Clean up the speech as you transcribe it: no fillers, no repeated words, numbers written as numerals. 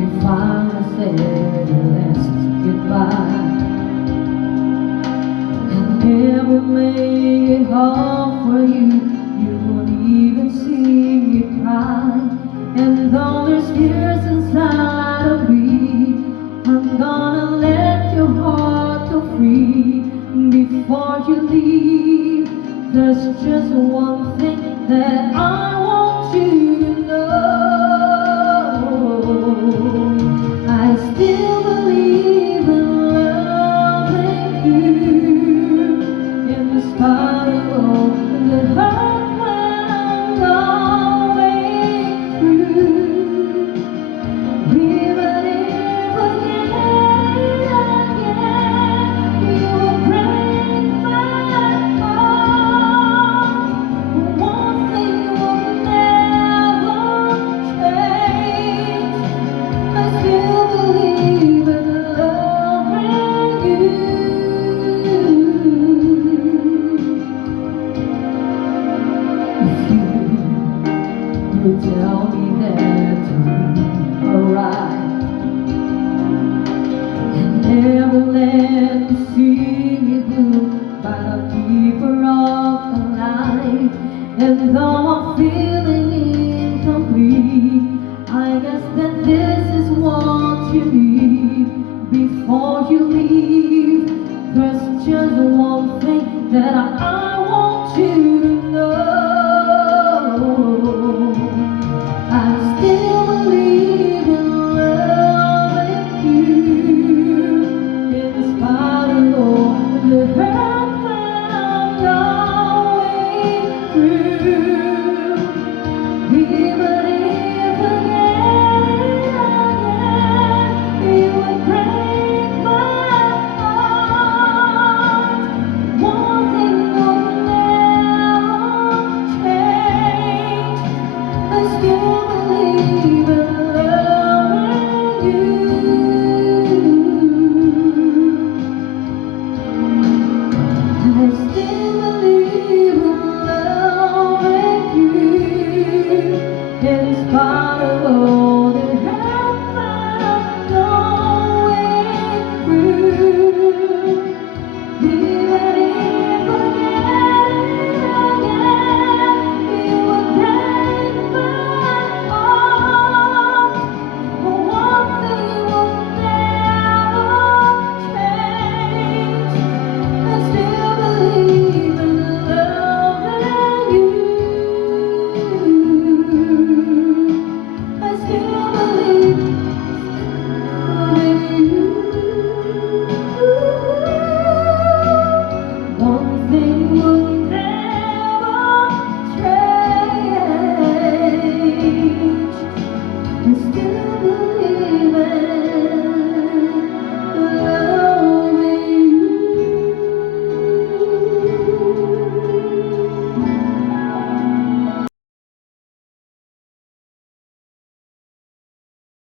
we finally said let's goodbye. I never made it hard for you. You won't even see me cry. And though there's tears inside of me, I'm gonna let your heart go free. Before you leave, there's just one thing that I want you to know. I still believe in loving you, in spite of all the hurt when I'm going through. Even if again you will break my heart, one thing will never change. I still believe in loving you. If you would tell me that to be alright, and never let me see me blue, but I'll keep her up alive. And though I'm feeling incomplete, I guess that this is what you need. Before you leave, there's just one thing that I want you to know. I still believe in loving you, in spite of all the hurt that I'm going through. Even if again you would break my heart, one thing will never change. I still believe in loving you. I still believe in loving you, in spite of all the hurt that I'm going through. Even if again you would break my heart, one thing will never change. I still believe in loving you. I still believe in you. One thing will never change. I still believe.